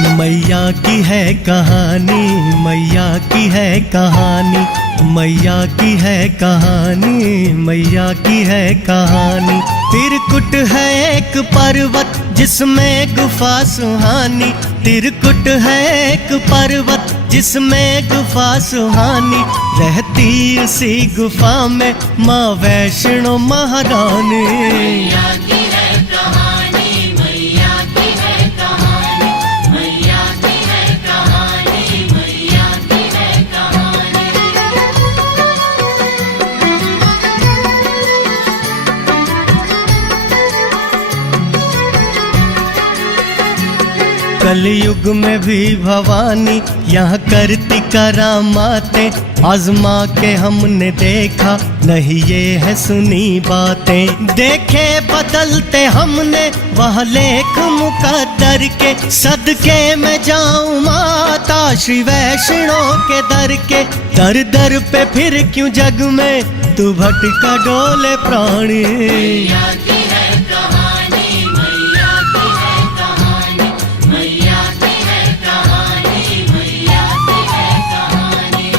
मैया की है कहानी, मैया की है कहानी, मैया की है कहानी, मैया की है कहानी। तिरकुट है एक पर्वत जिसमें गुफा सुहानी, तिरकुट है एक पर्वत जिसमें गुफा सुहानी। रहती उसी गुफा में माँ वैष्णो महारानी। मैया की है कहानी, मैया की है कहानी, मैया की है कहानी, मैया की है कहानी। कलयुग में भी भवानी यहाँ करती करामातें, आजमा के हमने देखा नहीं ये है सुनी बातें। देखे बदलते हमने वह लेख मुकद्दर के, सदके में जाऊं माता श्री वैष्णो के दर के। दर दर पे फिर क्यों जग में तू भटका डोले प्राणी। मैया की है कहानी, मैया की है कहानी, मैया की है कहानी, मैया की है कहानी।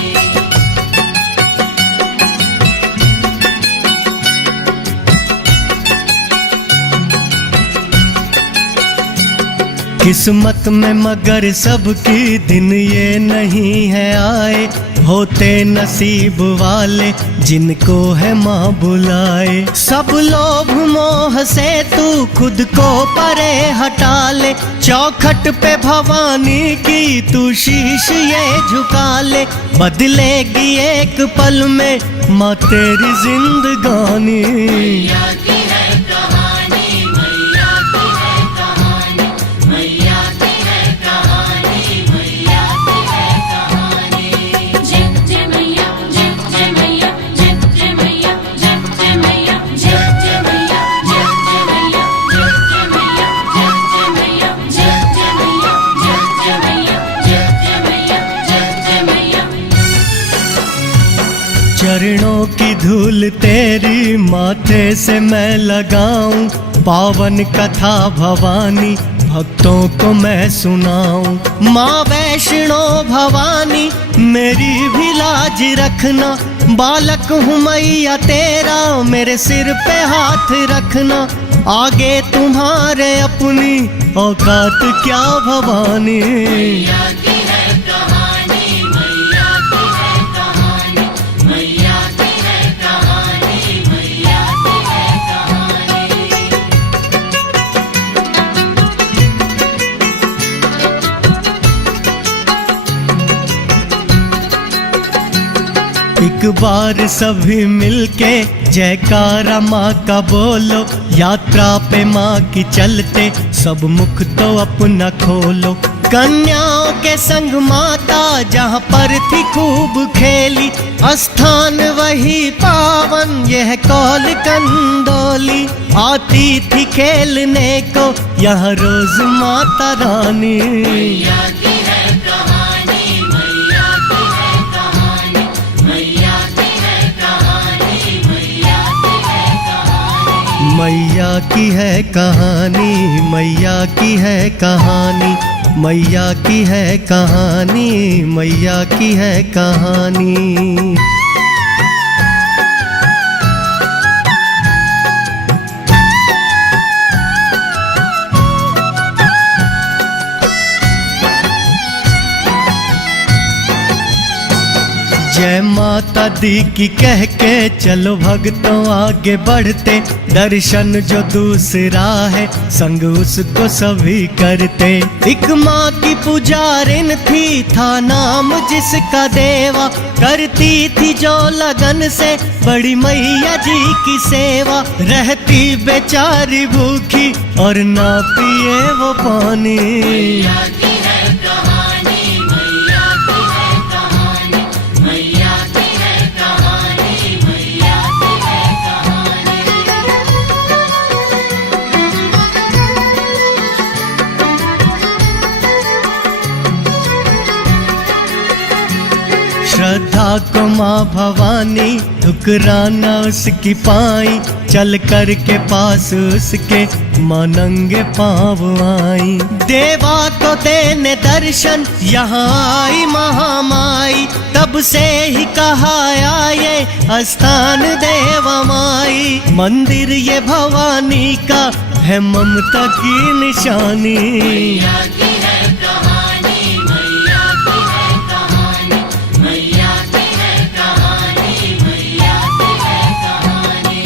किस्मत में मगर सबकी दिन ये नहीं है आए, होते नसीब वाले जिनको है माँ बुलाए। सब लोभ मोह से तू खुद को परे हटा ले, चौखट पे भवानी की तू शीश ये झुका ले। बदलेगी एक पल में माँ तेरी जिंदगानी। मैया की है कहानी, मैया की है कहानी, मैया की है कहानी, मैया की है कहानी। जय जय मैया, जय जय मैया, जय जय मैया, जय जय मैया, जय जय मैया, जय जय मैया, जय जय मैया, जय जय मैया, जय जय मैया, जय जय मैया, जय जय मैया, जय जय मैया। चरणों की धूल तेरी माथे से मैं लगाऊं, पावन कथा भवानी भक्तों को मैं सुनाऊं। माँ वैष्णो भवानी मेरी भी लाज रखना, बालक हूँ मैया तेरा मेरे सिर पे हाथ रखना। आगे तुम्हारे अपनी औकात क्या भवानी। मैया की है कहानी, मैया की है कहानी, मैया की है कहानी, मैया की है कहानी। एक बार सभी मिलके जयकारा माँ का बोलो, यात्रा पे माँ की चलते सब मुख तो अपना खोलो। कन्याओं के संग माता जहाँ पर थी खूब खेली, स्थान वही पावन यह कौल कंदोली। आती थी खेलने को यहाँ रोज माता रानी। मैया की है कहानी, मैया की है कहानी, मैया की है कहानी, मैया की है कहानी। मैया की है कहानी, मैया की है कहानी, मैया की है कहानी, मैया की है कहानी। जय माता दी की कह के चलो भक्तों आगे बढ़ते, दर्शन जो दूसरा है संग उसको सभी करते। एक माँ की पुजारिन थी था नाम जिसका देवा, करती थी जो लगन से बड़ी मैया जी की सेवा। रहती बेचारी भूखी और ना पिए वो पानी। मैया की है कहानी, मैया की है कहानी, मैया की है कहानी, मैया की है कहानी। श्रद्धा को माँ भवानी ठुकराना उसकी पाई, चल कर के पास उसके माँ नंगे पाँव आई। देवा को देने दर्शन यहाँ आई महामाई, तब से ही कहा ये स्थान देवा माई। मंदिर ये भवानी का है ममता की निशानी। मैया की है कहानी, मैया की है कहानी, मैया की है कहानी, मैया की है कहानी।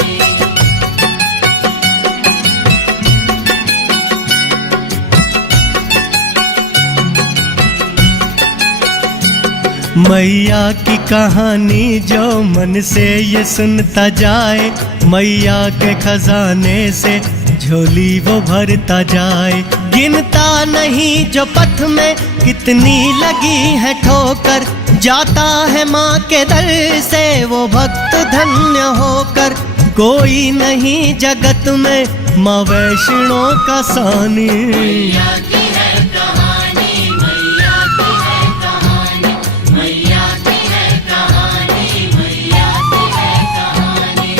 मैया की कहानी जो मन से ये सुनता जाए, मैया के खजाने से झोली वो भरता जाए। गिनता नहीं जो पथ में कितनी लगी है ठोकर, जाता है माँ के दर से वो भक्त धन्य होकर। कोई नहीं जगत में माँ वैष्णो का सानी। मैया की है कहानी, मैया की है कहानी, मैया की है कहानी, मैया की है कहानी।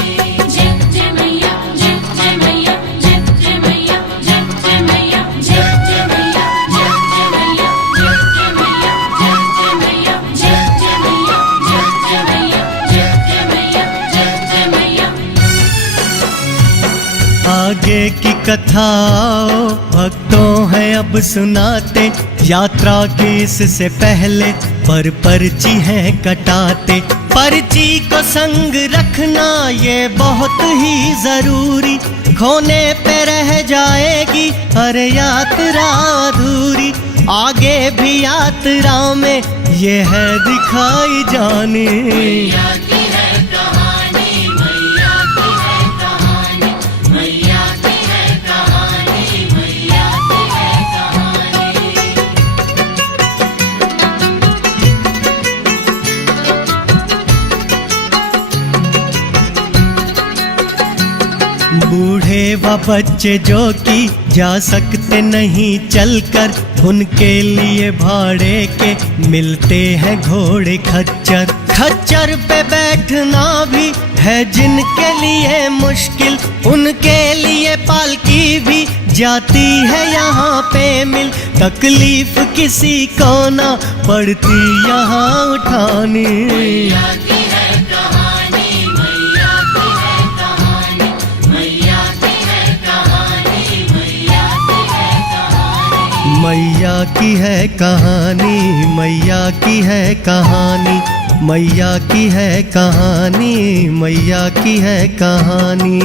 जय जय मैया, जय जय मैया, जय जय मैया, जय जय मैया, जय जय मैया, जय जय मैया, जय जय मैया, जय जय मैया, जय जय मैया, जय जय मैया, जय जय मैया, जय जय मैया। आगे की कथा आओ भक्तों है अब सुनाते, यात्रा की इससे पहले पर पर्ची है कटाते। पर्ची को संग रखना ये बहुत ही जरूरी, खोने पे रह जाएगी हर यात्रा अधूरी। आगे भी यात्रा में ये है दिखाई जानी। मैया की है कहानी, मैया की है कहानी, मैया की है कहानी, मैया की है कहानी। बूढ़े व बच्चे जो कि जा सकते नहीं चलकर, उनके लिए भाड़े के मिलते हैं घोड़े खच्चर। खच्चर पे बैठना भी है जिनके लिए मुश्किल, उनके लिए पालकी भी जाती है यहाँ पे मिल। तकलीफ किसी को ना पड़ती यहाँ उठानी। मैया की है कहानी, मैया की है कहानी, मैया की है कहानी, मैया की है कहानी। मैया की है कहानी, मैया की है कहानी, मैया की है कहानी, मैया की है कहानी।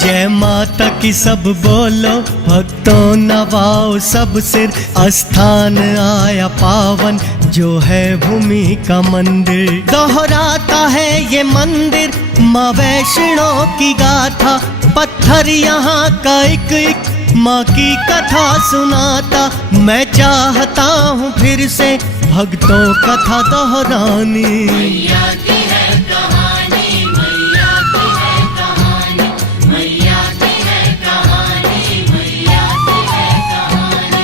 जय माता की सब बोलो, भक्तों नवाओ सब सिर। स्थान आया पावन जो है भूमि का मंदिर। दोहराता है ये मंदिर माँ वैष्णो की गाथा, पत्थर यहाँ का एक एक माँ की कथा सुनाता। मैं चाहता हूँ फिर से भक्तों कथा दोहरानी। मैया की है कहानी, मैया की है कहानी, मैया की है कहानी, मैया की है कहानी।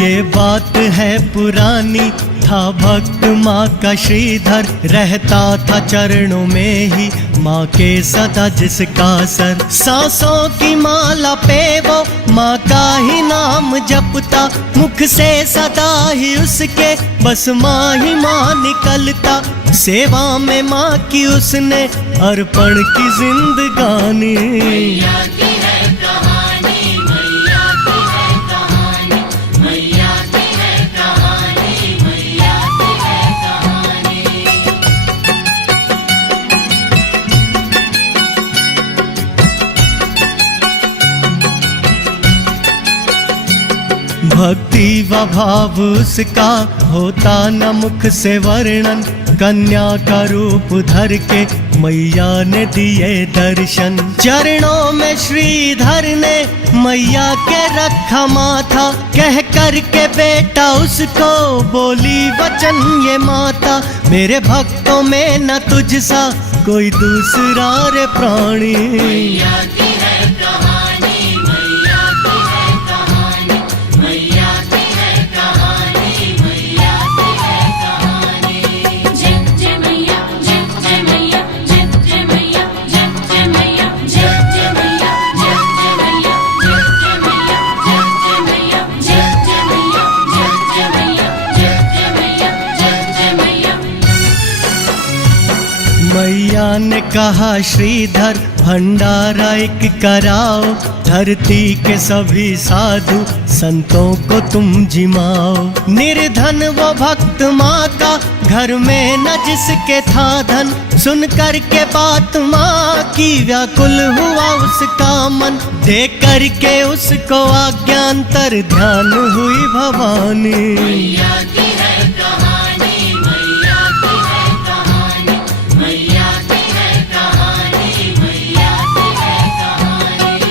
ये बात है पुरानी, था भक्त माँ का श्रीधर। रहता था चरणों में ही माँ के सदा जिसका सर। सांसों की माला पे वो माँ का ही नाम जपता, मुख से सदा ही उसके बस माँ ही माँ निकलता। सेवा में माँ की उसने अर्पण की जिंदगानी। मैया की है कहानी, मैया की है कहानी, मैया की है कहानी, मैया की है कहानी। भक्ति व भाव उसका होता न मुख से वर्णन। कन्या का रूप धर के मैया ने दिए दर्शन। चरणों में श्रीधर ने मैया के रखा माथा, कह कर के बेटा उसको बोली वचन ये माता, मेरे भक्तों में न तुझसा कोई दूसरा रे प्राणी। मैया की है कहानी, मैया की है कहानी, मैया की है कहानी, मैया की है कहानी। जय जय मैया, जय जय मैया, जय जय मैया, जय जय मैया, जय जय मैया, जय जय मैया, जय जय मैया, जय जय मैया, जय जय मैया, जय जय मैया, जय जय मैया, जय जय मैया। मैया ने कहा श्रीधर भंडारा एक कराओ, धरती के सभी साधु संतों को तुम जिमाओ। निर्धन वो भक्त माँ का घर में न जिसके था धन, सुन कर के बात माँ की व्याकुल हुआ उसका मन, दे कर के उसको आज्ञांतर ध्यान हुई भवानी। मैया की है कहानी, मैया की है कहानी, मैया की है कहानी, मैया की है कहानी।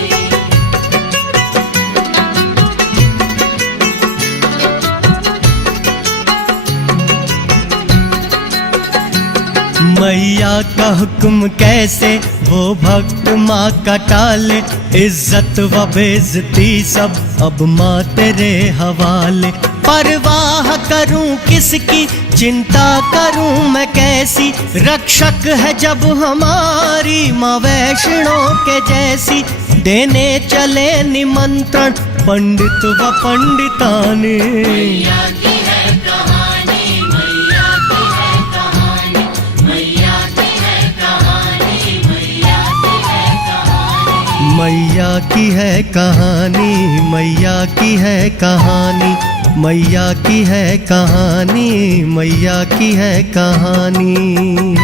मैया का हुक्म कैसे वो भक्त माँ का टाले, इज्जत व बेइज्जती सब अब माँ तेरे हवाले। परवाह करूं किसकी, चिंता करूं मैं कैसी, रक्षक है जब हमारी माँ वैष्णो के जैसी। देने चले निमंत्रण पंडित व पंडिताने। मैया की है कहानी, मैया की है कहानी, मैया की है कहानी, मैया की है कहानी। मैया की है कहानी, मैया की है कहानी, मैया की है कहानी, मैया की है कहानी।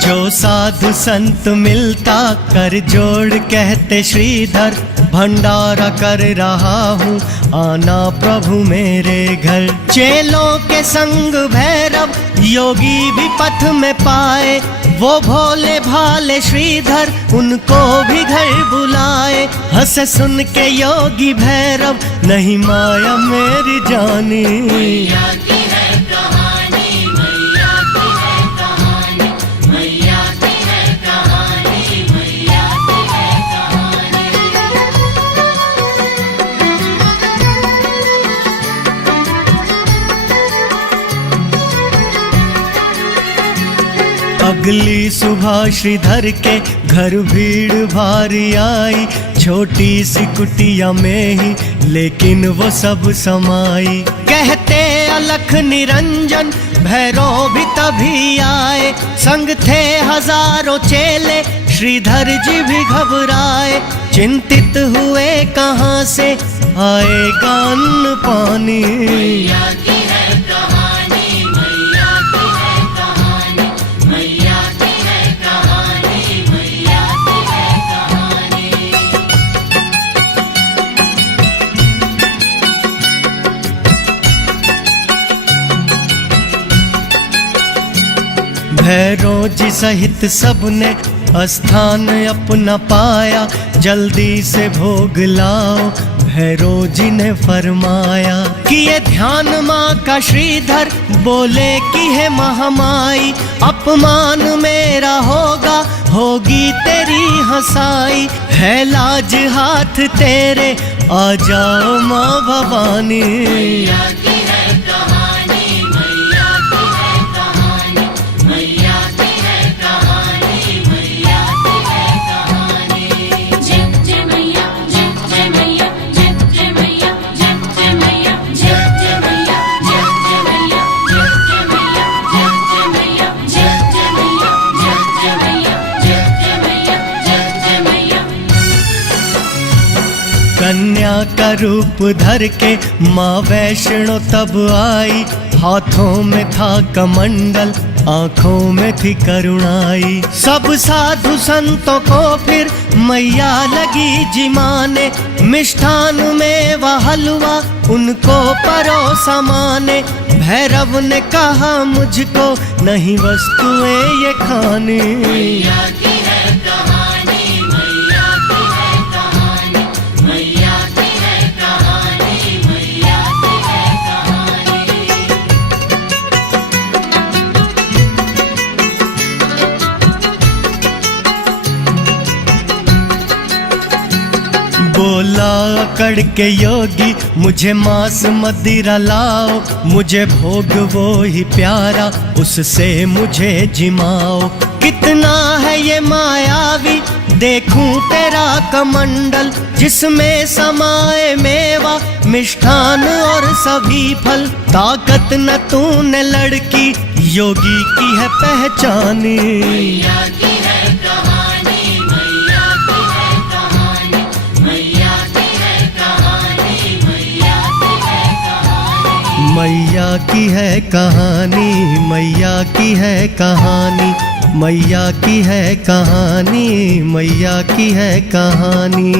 जो साधु संत मिलता कर जोड़ कहते श्रीधर, भंडारा कर रहा हूँ आना प्रभु मेरे घर। चेलों के संग भैरव योगी भी पथ में पाए, वो भोले भाले श्रीधर उनको भी घर बुलाए। हंसे सुन के योगी भैरव नहीं माया मेरी जानी। मैया की है कहानी, मैया की है कहानी, मैया की है कहानी, मैया की है कहानी। अगली सुबह श्रीधर के घर भीड़ भारी आई, छोटी सी कुटिया में ही लेकिन वो सब समाई। कहते अलख निरंजन भैरव भी तभी आए, संग थे हजारों चेले श्रीधर जी भी घबराए। चिंतित हुए कहाँ से आएगा अन्न पानी। मैया की है कहानी, मैया की है कहानी, मैया की है कहानी, मैया की है कहानी। भैरव जी सहित सबने स्थान अपना पाया, जल्दी से भोग लाओ भैरव जी ने फरमाया। कि ये ध्यान माँ का श्रीधर बोले कि है महामाई, अपमान मेरा होगा होगी तेरी हंसाई। है लाज हाथ तेरे आ जाओ माँ भवानी। मैया की है कहानी, मैया की है कहानी, मैया की है कहानी, मैया की है कहानी। जय जय मैया, जय जय मैया, जय जय मैया, जय जय मैया, जय जय मैया, जय जय मैया, जय जय मैया, जय जय मैया, जय जय मैया, जय जय मैया, जय जय मैया, जय जय मैया। कन्या का रूप धर के माँ वैष्णो तब आई, हाथों में था कमंडल आंखों में थी करुणाई। सब साधु संतों को फिर मैया लगी जिमाने, मिष्ठान में वह हलवा उनको परोसा माने। भैरव ने कहा मुझको नहीं वस्तुएं ये खाने। मैया की है कहानी, मैया की है कहानी, मैया की है कहानी, मैया की है कहानी। बोला अकड़ के योगी मुझे मांस मदिरा लाओ, मुझे भोग वो ही प्यारा उससे मुझे जिमाओ। कितना है ये मायावी देखूं तेरा कमंडल, जिसमें समाए मेवा मिष्ठान और सभी फल। ताकत न तूने लड़की योगी की है पहचानी। मैया की है कहानी, मैया की है कहानी, मैया की है कहानी, मैया की है कहानी। मैया की है कहानी, मैया की है कहानी, मैया की है कहानी, मैया की है कहानी।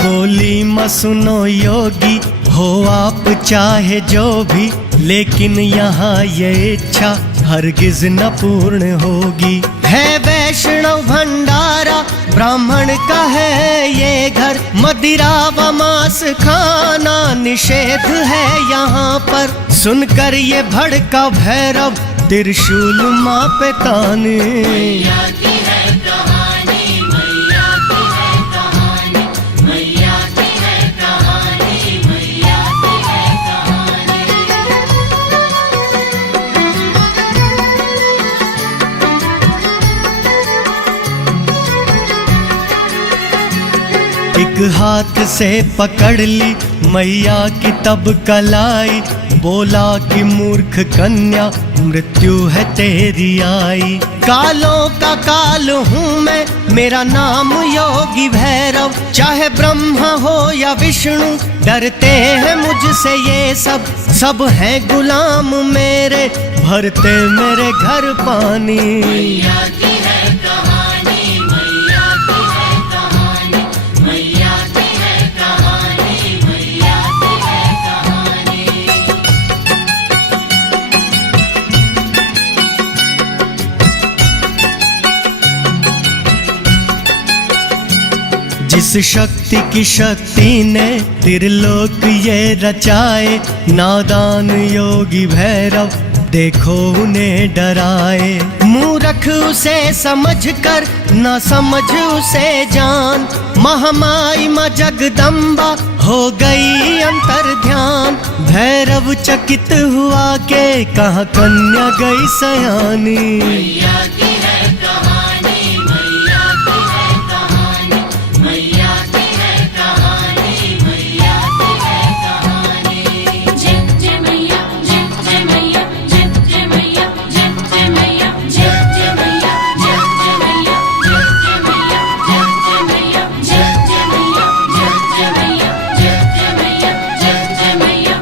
बोली म सुनो योगी हो आप चाहे जो भी, लेकिन यहाँ ये इच्छा हरगिज न पूर्ण होगी। है वैष्णव भंडारा ब्राह्मण का है ये घर, मदिरा व मांस खाना निषेध है यहाँ पर। सुनकर ये भड़का भैरव त्रिशूल माँ पे ताने। मैया की है कहानी, मैया की है कहानी, मैया की है कहानी, मैया की है कहानी। एक हाथ से पकड़ ली मैया की तब कलाई, बोला कि मूर्ख कन्या मृत्यु है तेरी आई। कालों का काल हूँ मैं, मेरा नाम योगी भैरव। चाहे ब्रह्मा हो या विष्णु डरते हैं मुझसे ये सब। सब हैं गुलाम मेरे भरते मेरे घर पानी। मैया की है कहानी, मैया की है कहानी, मैया की है कहानी, मैया की है कहानी। जिस शक्ति की शक्ति ने त्रिलोक ये रचाए, नादान योगी भैरव देखो उन्हें डराए। मूर्ख उसे समझ कर न समझ उसे जान, महामाई माँ जगदम्बा हो गई अंतर ध्यान। भैरव चकित हुआ के कहाँ कन्या गई सयानी। मैया की है कहानी, मैया की है कहानी, मैया की है कहानी, मैया की है कहानी। जय जय मैया, जय जय मैया, जय जय मैया, जय जय मैया, जय जय मैया, जय जय मैया, जय जय मैया, जय जय मैया, जय जय मैया, जय जय मैया, जय जय मैया, जय जय मैया।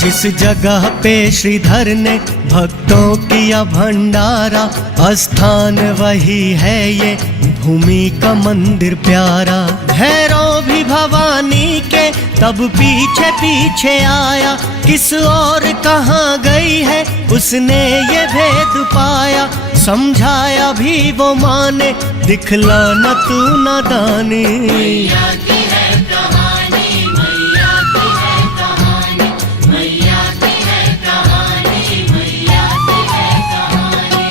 जिस जगह पे श्रीधर ने भक्तों किया भंडारा, स्थान वही है ये भूमि का मंदिर प्यारा। भैरव भी भवानी के तब पीछे पीछे आया, किस और कहाँ गई है उसने ये भेद पाया। समझाया भी वो माने दिखला न तू नादानी। मैया की है कहानी, मैया की है कहानी, मैया की है कहानी, मैया की है कहानी।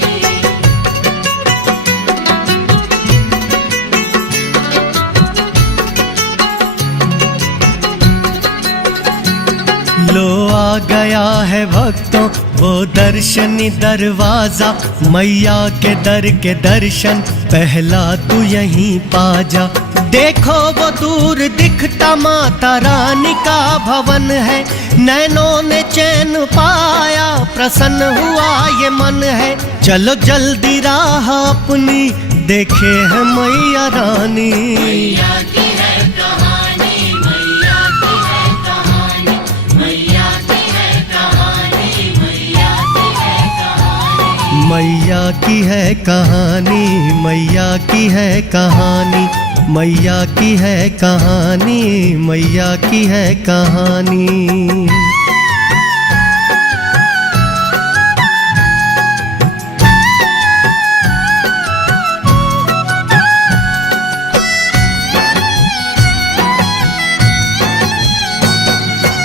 लो आ गया है भक्तों वो दर्शनी दरवाजा, मैया के दर के दर्शन पहला तू यहीं पा जा। देखो वो दूर दिखता माता रानी का भवन है, नैनों ने चैन पाया, प्रसन्न हुआ ये मन है। चलो जल्दी राह अपनी देखे है मैया रानी। मैया की है कहानी, मैया की है कहानी, मैया की है कहानी, मैया की है कहानी। मैया की है कहानी, मैया की है कहानी, मैया की है कहानी, मैया की है कहानी।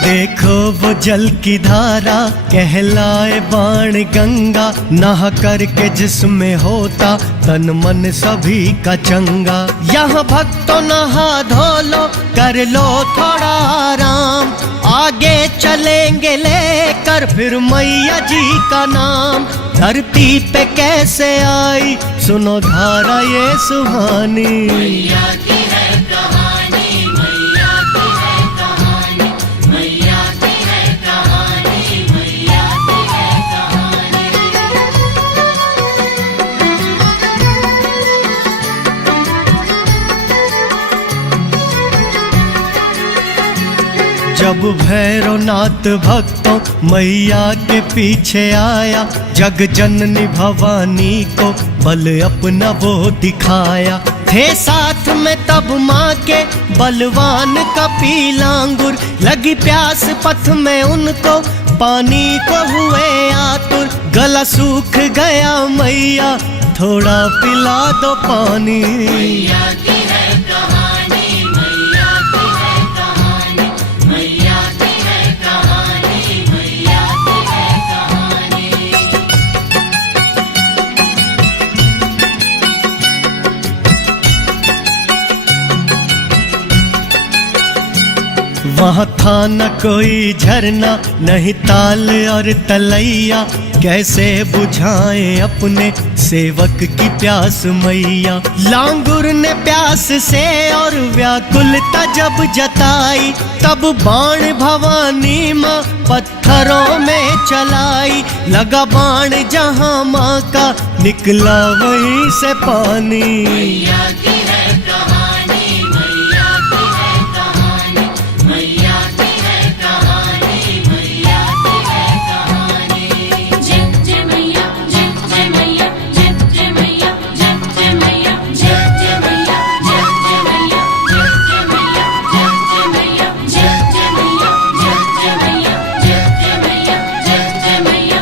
देखो वो जल की धारा कहलाए बाण गंगा, नहा करके जिसमें होता तन मन सभी का चंगा। यहाँ भक्तों नहा धो लो, कर लो थोड़ा आराम, आगे चलेंगे लेकर फिर मैया जी का नाम। धरती पे कैसे आई सुनो धारा ये सुहानी। मैया की है कहानी, मैया की है कहानी, मैया की है कहानी, मैया की है कहानी। जब भैरवनाथ भक्तों मैया के पीछे आया, जग जननी भवानी को बल अपना वो दिखाया। थे साथ में तब माँ के बलवान कपिलांगुर, लगी प्यास पथ में उनको पानी को हुए आतुर। गला सूख गया मैया थोड़ा पिला दो पानी। मैया की है कहानी, मैया की है कहानी, मैया की है कहानी, मैया की है कहानी। वहाँ था न कोई झरना, नहीं ताल और तलैया, कैसे बुझाएं अपने सेवक की प्यास मैया। लांगुर ने प्यास से और व्याकुलता जब जताई, तब बाण भवानी माँ पत्थरों में चलाई। लगा बाण जहाँ माँ का निकला वहीं से पानी। मैया की है कहानी, मैया की है कहानी, मैया की है कहानी, मैया की है कहानी। जय जय मैया, जय जय मैया, जय जय मैया, जय जय मैया, जय जय मैया, जय जय मैया, जय जय मैया, जय जय मैया, जय जय मैया, जय जय मैया, जय जय मैया, जय जय मैया।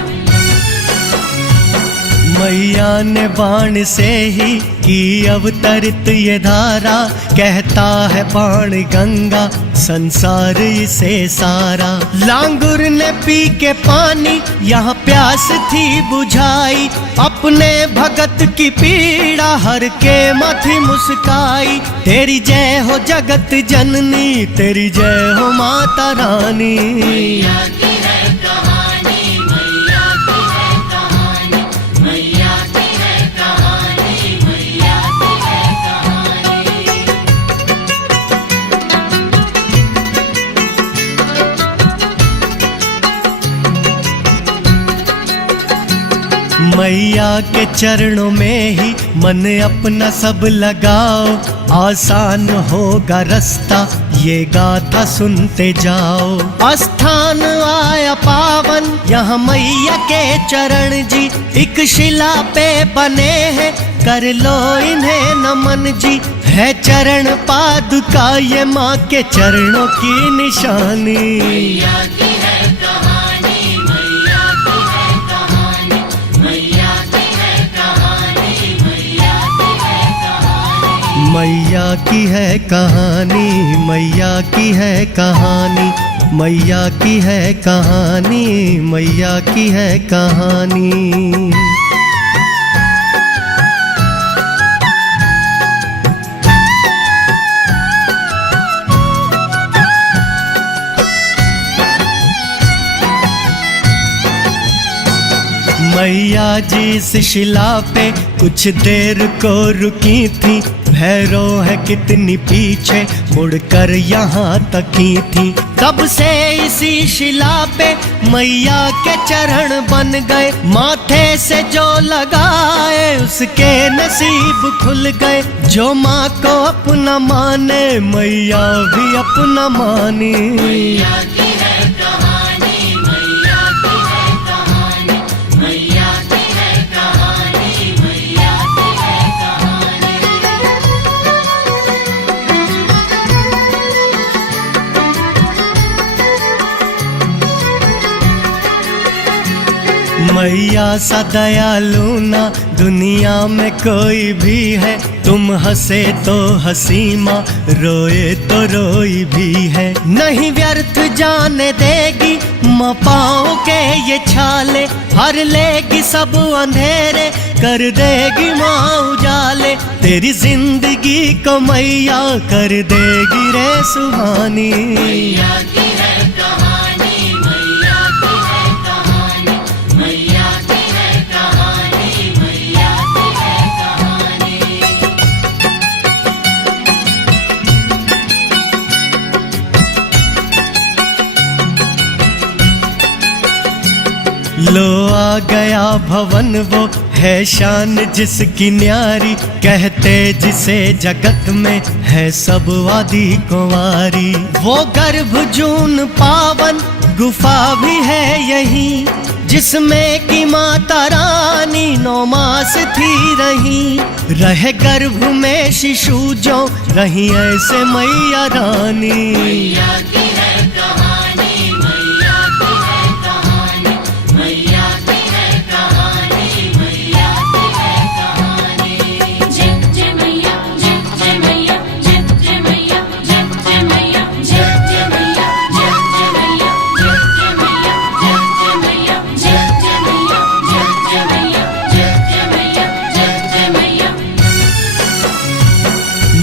मैया ने बाण से ही की अवतरित ये धारा, कहता है बाण गंगा संसार इसे सारा। लांगुर ने पी के पानी यहाँ प्यास थी बुझाई, अपने भगत की पीड़ा हर के मथी मुस्काई। तेरी जय हो जगत जननी, तेरी जय हो माता रानी। मैया की है कहानी, मैया की है कहानी, मैया की है कहानी, मैया की है कहानी। मैया के चरणों में ही मन अपना सब लगाओ, आसान होगा रास्ता ये गाथा सुनते जाओ। स्थान आया पावन यहाँ मैया के चरण जी, एक शिला पे बने हैं कर लो इन्हें नमन जी। है चरण पादुका ये माँ के चरणों की निशानी। मैया की है कहानी, मैया की है कहानी, मैया की है कहानी, मैया की है कहानी। मैया की है कहानी, मैया की है कहानी, मैया की है कहानी, मैया की है कहानी। मैया जी इस शिला पे कुछ देर को रुकी थी, भैरव है कितनी पीछे मुड़कर यहाँ तकी थी। तब से इसी शिला पे मैया के चरण बन गए, माथे से जो लगाए उसके नसीब खुल गए। जो माँ को अपना माने मैया भी अपना मानी। मैया की है कहानी, मैया की है कहानी, मैया की है कहानी, मैया की है कहानी। मैया सा दयालु ना दुनिया में कोई भी है, तुम हंसे तो हंसी माँ, रोए तो रोई भी है। नहीं व्यर्थ जाने देगी माँ पाँव के ये छाले, हर लेगी सब अंधेरे, कर देगी माँ उजाले। तेरी जिंदगी को मैया कर देगी रे सुहानी। मैया की है कहानी, मैया की है कहानी, मैया की है कहानी, मैया की है कहानी। लो आ गया भवन वो है शान जिसकी न्यारी, कहते जिसे जगत में है सब वादी कुंवारी। वो गर्भ जून पावन गुफा भी है यही, जिसमें की माता रानी 9 मास थी रही। रहे गर्भ में शिशु जो रही ऐसे मैया रानी। मैया की है कहानी, मैया की है कहानी, मैया की है कहानी, मैया की है कहानी। जय जय मैया, जय जय मैया, जय जय मैया, जय जय मैया, जय जय मैया, जय जय मैया, जय जय मैया, जय जय मैया, जय जय मैया, जय जय मैया, जय जय मैया, जय जय मैया।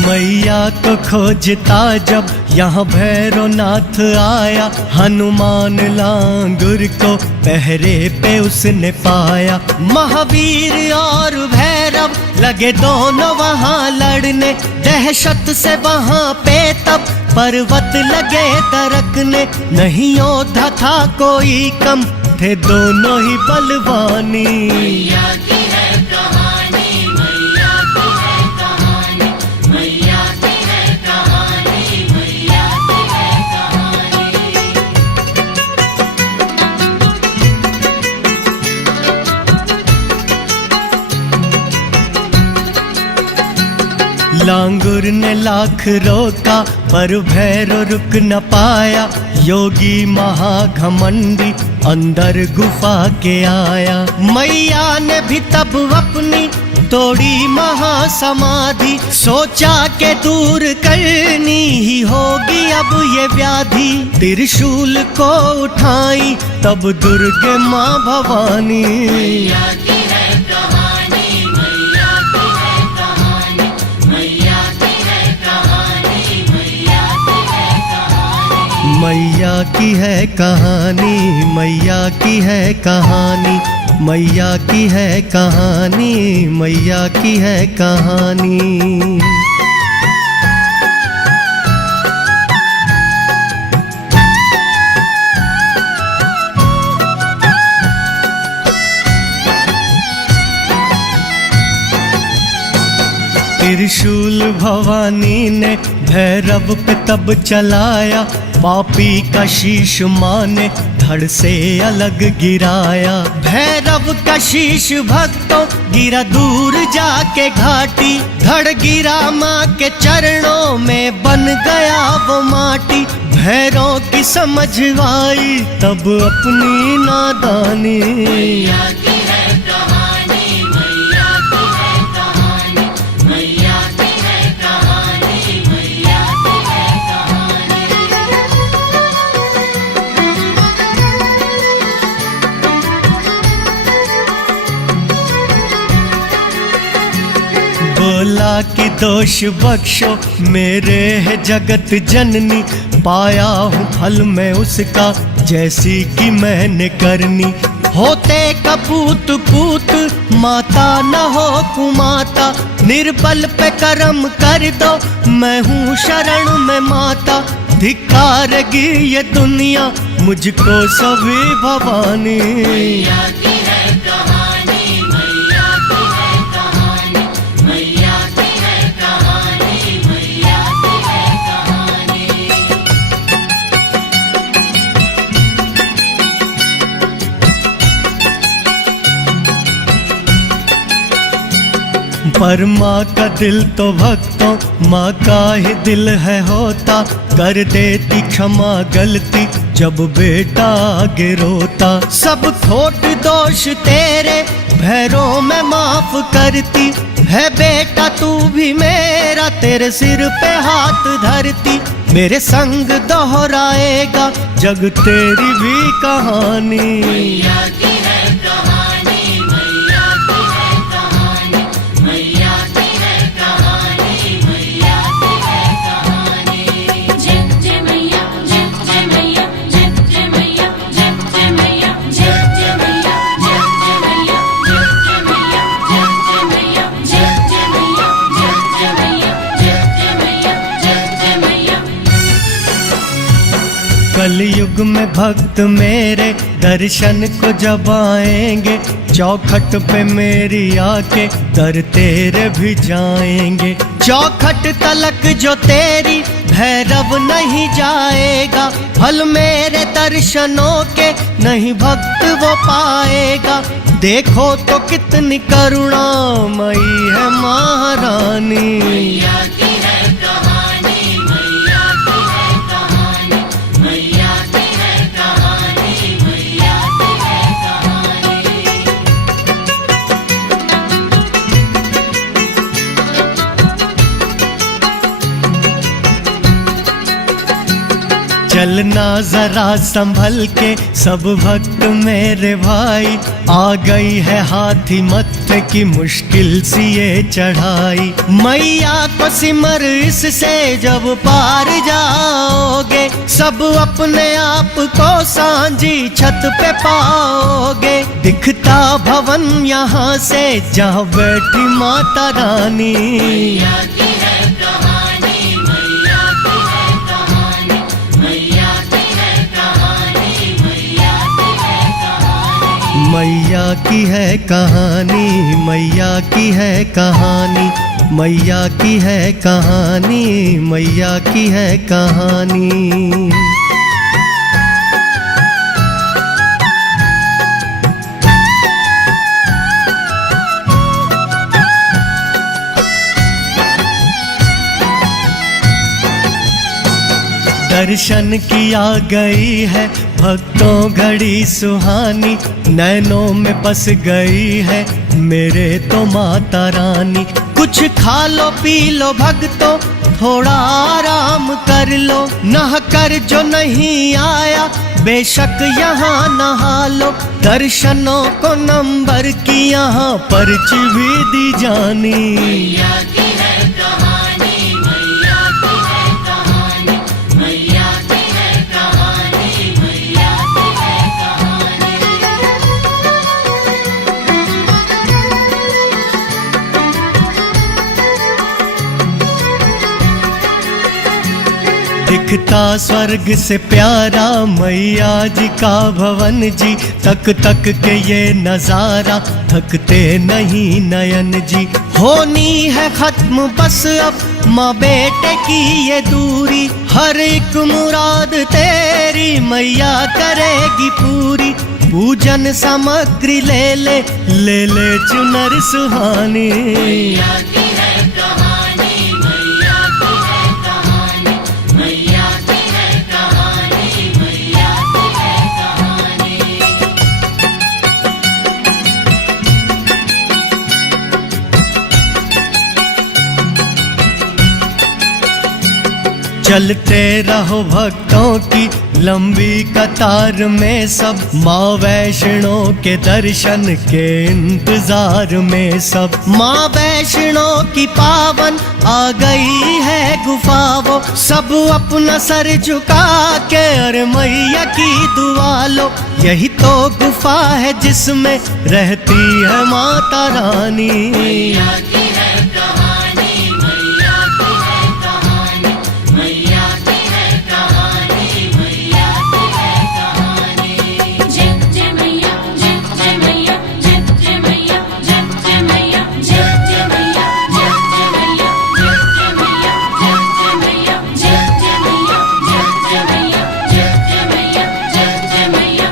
मैया को खोजता जब यहाँ भैरवनाथ आया, हनुमान लांगुर को पहरे पे उसने पाया। महावीर और भैरव लगे दोनों वहाँ लड़ने, दहशत से वहाँ पे तब पर्वत लगे दरकने। नहीं योद्धा था कोई कम, थे दोनों ही बलवानी। मैया की है कहानी, मैया की है कहानी, मैया की है कहानी, मैया की है कहानी। लांगुर ने लाख रोका पर भैरव रुक न पाया, योगी महाघमंडी अंदर गुफा के आया। मैया ने भी तब अपनी तोड़ी महासमाधि, सोचा के दूर करनी ही होगी अब ये व्याधि। त्रिशूल को उठाई तब दुर्गे माँ भवानी। मैया की है कहानी, मैया की है कहानी, मैया की है कहानी, मैया की है कहानी। मैया की है कहानी, मैया की है कहानी, मैया की है कहानी, मैया की है कहानी। त्रिशूल भवानी ने भैरव पे तब चलाया, पापी का शीश माँ ने धड़ से अलग गिराया। भैरव का शीश भक्तों गिरा दूर जाके घाटी, धड़ गिरा माँ के चरणों में बन गया वो माटी। भैरव की समझ आई तब अपनी नादानी। मैया की है कहानी, मैया की है कहानी, मैया की है कहानी, मैया की है कहानी। बोला कि दोष बख्शो मेरे है जगत जननी, पाया हूँ फल में उसका जैसी कि मैंने करनी। होते कपूत पूत माता न हो कुमाता, निर्बल पे कर्म कर दो मैं हूँ शरण में माता। धिक्कारेगी ये दुनिया मुझको सभी भवानी। मैया की है कहानी, मैया की है कहानी, मैया की है कहानी, मैया की है कहानी। पर माँ का दिल तो भक्तों माँ का ही दिल है होता, कर देती क्षमा गलती जब बेटा आगे रोता। सब खोट दोष तेरे भैरों में माफ करती, है बेटा तू भी मेरा तेरे सिर पे हाथ धरती। मेरे संग दोहराएगा जग तेरी भी कहानी। मैया की है कहानी, मैया की है कहानी, मैया की है कहानी, मैया की है कहानी। जय जय मैया, जय जय मैया, जय जय मैया, जय जय मैया, जय जय मैया, जय जय मैया, जय जय मैया, जय जय मैया, जय जय मैया, जय जय मैया, जय जय मैया, जय जय मैया। कलयुग में भक्त मेरे दर्शन को जब आएंगे, चौखट पे मेरी आके दर तेरे भी जाएंगे। चौखट तलक जो तेरी भैरव नहीं जाएगा, फल मेरे दर्शनों के नहीं भक्त वो पाएगा। देखो तो कितनी करुणामयी है महारानी। मैया की है कहानी, मैया की है कहानी, मैया की है कहानी, मैया की है कहानी। चलना जरा संभल के सब भक्त मेरे भाई, आ गई है हाथी मत्थे की मुश्किल सी ये चढ़ाई। मैया को सिमर इससे जब पार जाओगे, सब अपने आप को सांझी छत पे पाओगे। दिखता भवन यहाँ से जहाँ बैठी माता रानी। मैया की है कहानी, मैया की है कहानी, मैया की है कहानी, मैया की है कहानी। मैया की है कहानी, मैया की है कहानी, मैया की है कहानी, मैया की है कहानी। दर्शन किया गई है भक्तों घड़ी सुहानी, नैनों में बस गई है मेरे तो माता रानी। कुछ खा लो पी लो भक्तों थोड़ा आराम कर लो, नहा कर जो नहीं आया बेशक यहाँ नहा लो। दर्शनों को नंबर की यहाँ पर्ची भी दी जानी। मैया की है कहानी, मैया की है कहानी, मैया की है कहानी, मैया की है कहानी। दिखता स्वर्ग से प्यारा मैया जी का भवन जी, तक तक के ये नजारा थकते नहीं नयन जी। होनी है खत्म बस अब माँ बेटे की ये दूरी, हर एक मुराद तेरी मैया करेगी पूरी। पूजन सामग्री ले ले चुनर सुहानी। मैया की है कहानी, मैया की है कहानी, मैया की है कहानी, मैया की है कहानी। चलते रहो भक्तों की लंबी कतार में सब, माँ वैष्णो के दर्शन के इंतजार में सब। माँ वैष्णो की पावन आ गई है गुफा वो, सब अपना सर झुका के अरे मैया की दुआ लो। यही तो गुफा है जिसमें रहती है माता रानी। मैया की है कहानी, मैया की है कहानी, मैया की है कहानी, मैया की है कहानी। जय जय मैया, जय जय मैया, जय जय मैया, जय जय मैया, जय जय मैया, जय जय मैया, जय जय मैया, जय जय मैया, जय जय मैया, जय जय मैया, जय जय मैया, जय जय मैया।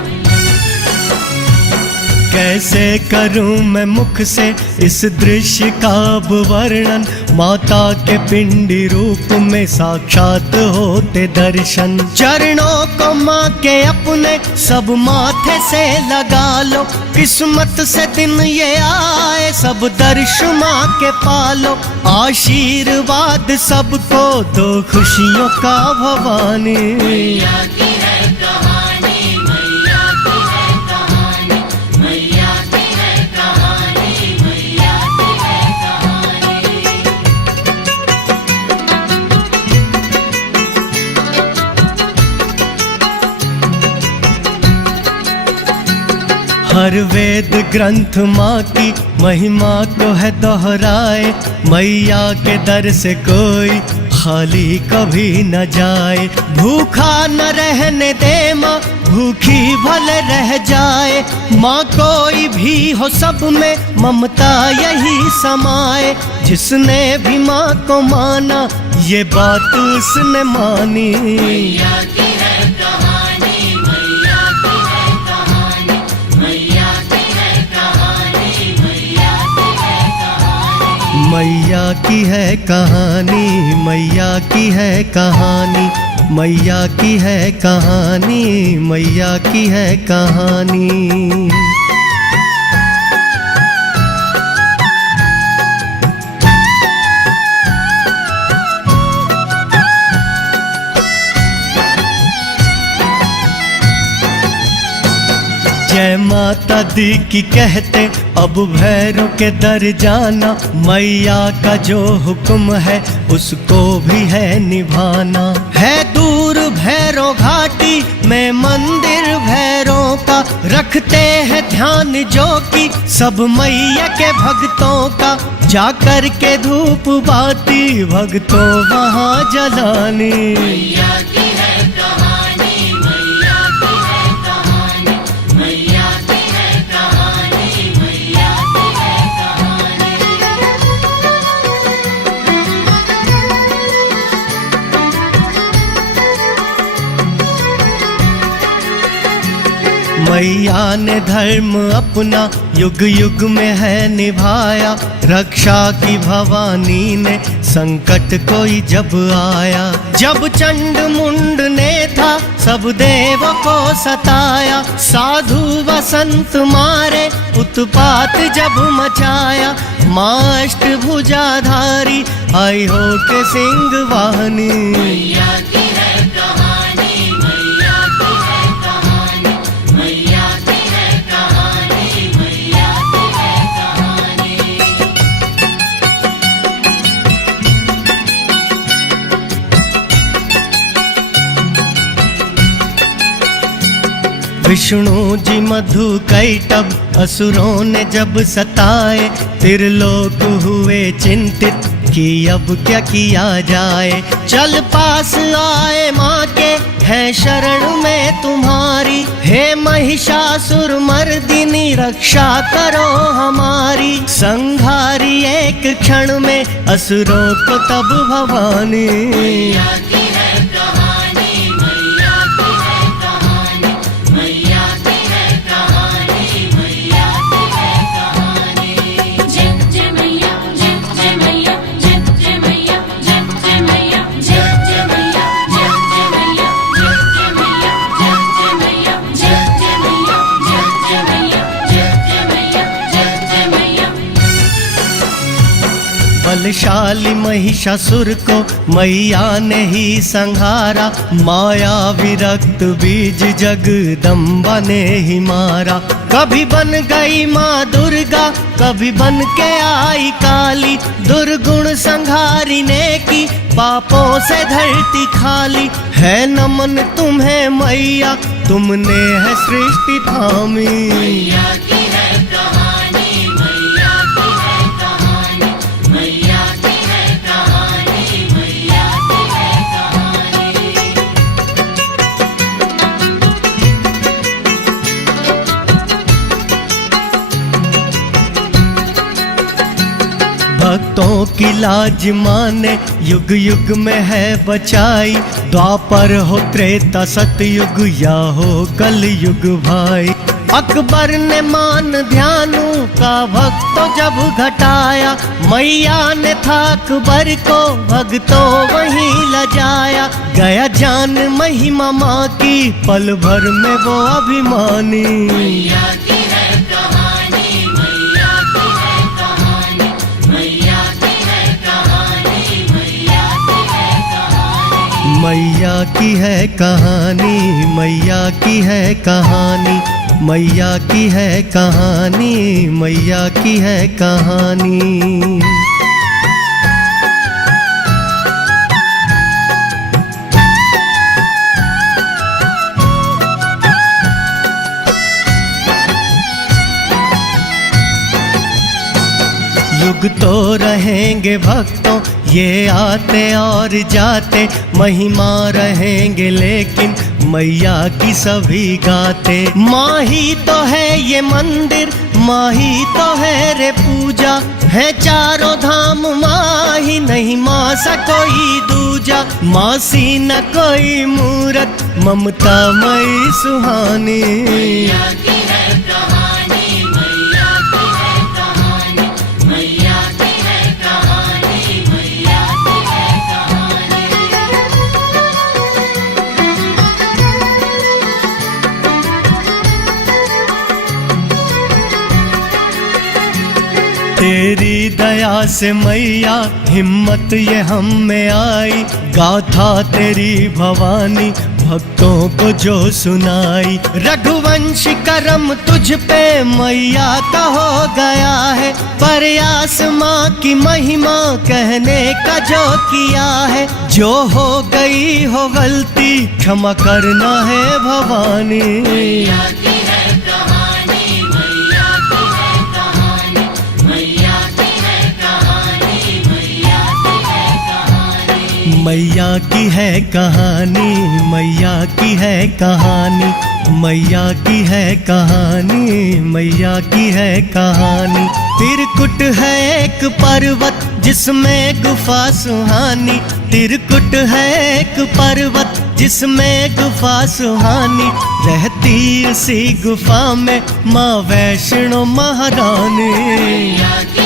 कैसे करूं मैं मुख से इस दृश्य का अब वर्णन, माता के पिंडी रूप में साक्षात होते दर्शन। चरणों को माँ के अपने सब माथे से लगा लो, किस्मत से दिन ये आए सब दर्श माँ के पालो। आशीर्वाद सबको दो खुशियों का भवानी। मैया की है कहानी, मैया की है कहानी, मैया की है कहानी, मैया की है कहानी। हर वेद ग्रंथ माँ की महिमा को है दोहराए, मैया के दर से कोई खाली कभी न जाए। भूखा न रहने दे माँ, भूखी भले रह जाए। माँ कोई भी हो सब में ममता यही समाए। जिसने भी माँ को माना ये बात उसने मानी। मैया की है कहानी, मैया की है कहानी, मैया की है कहानी, मैया की है कहानी। मैया की है कहानी, मैया की है कहानी, मैया की है कहानी, मैया की है कहानी। जय माता दी की कहते अब भैरों के दर जाना, मैया का जो हुक्म है उसको भी है निभाना। है दूर भैरों घाटी में मंदिर भैरों का, रखते हैं ध्यान जो कि सब मैया के भक्तों का। जाकर के धूप बाती भक्तों वहाँ जलानी। मैया की है कहानी, मैया की है कहानी, मैया की है कहानी, मैया की है कहानी। मैया ने धर्म अपना युग युग में है निभाया, रक्षा की भवानी ने संकट कोई जब आया। जब चंड मुंड ने था सब देवों को सताया, साधु वसंत मारे उत्पात जब मचाया। माँ अष्टभुजाधारी आई हो के सिंह वाहनी। मैया की है कहानी, मैया की है कहानी, मैया की है कहानी, मैया की है कहानी। विष्णु जी मधु कैटभ असुरों ने जब सताए, त्रिलोक हुए चिंतित कि अब क्या किया जाए। चल पास आए माँ के है शरण में तुम्हारी, हे महिषासुर मर्दिनी रक्षा करो हमारी। संहारी एक क्षण में असुरों को तब भवानी। मैया की है कहानी, मैया की है कहानी, मैया की है कहानी, मैया की है कहानी। जय जय मैया, जय जय मैया, जय जय मैया, जय जय मैया, जय जय मैया, जय जय मैया, जय जय मैया, जय जय मैया, जय जय मैया, जय जय मैया, जय जय मैया, जय जय मैया। बलशाली काली महिषासुर को मैया ने ही संहारा, माया विरक्त बीज जगदम्बा ने ही मारा। कभी बन गई माँ दुर्गा, कभी बन के आई काली, दुर्गुण संहारिने की, पापों से धरती खाली। है नमन तुम्हें मैया, तुमने है सृष्टि थामी। मैया की है कहानी, मैया की है कहानी, मैया की है कहानी, मैया की है कहानी। भक्तों की लाज माने युग युग में है बचाई, द्वापर हो त्रेता सतयुग या हो कल युग भाई। अकबर ने मान ध्यानु का भक्तों जब घटाया, मैया ने था अकबर को भक्तों वहीं लजाया। गया जान महिमा माँ की, पल भर में वो अभिमानी। मैया की है कहानी, मैया की है कहानी, मैया की है कहानी, मैया की है कहानी। मैया की है कहानी, मैया की है कहानी, मैया की है कहानी, मैया की है कहानी। युग तो रहेंगे भक्तों ये आते और जाते, महिमा रहेंगे लेकिन मैया की सभी गाते। माँ ही तो है ये मंदिर, माँ ही तो है रे पूजा, है चारों धाम माँ ही, नहीं माँ सा कोई दूजा। माँ सी न कोई मूरत, ममता मई सुहानी। मैया की है कहानी, मैया की है कहानी, मैया की है कहानी, मैया की है कहानी। तेरी दया से मैया हिम्मत ये हम में आई, गाथा तेरी भवानी भक्तों को जो सुनाई। रघुवंश करम तुझ पे मैया का हो गया है, प्रयास माँ की महिमा कहने का जो किया है। जो हो गई हो गलती क्षमा करना है भवानी। मैया की है कहानी, मैया की है कहानी, मैया की है कहानी, मैया की है कहानी। मैया की है कहानी, मैया की है कहानी, मैया की है कहानी, मैया की है कहानी। तिरकुट है एक पर्वत जिसमें गुफा सुहानी, तिरकुट है एक पर्वत जिसमें गुफा सुहानी। रहती उसी गुफा में माँ वैष्णो महारानी। मैया की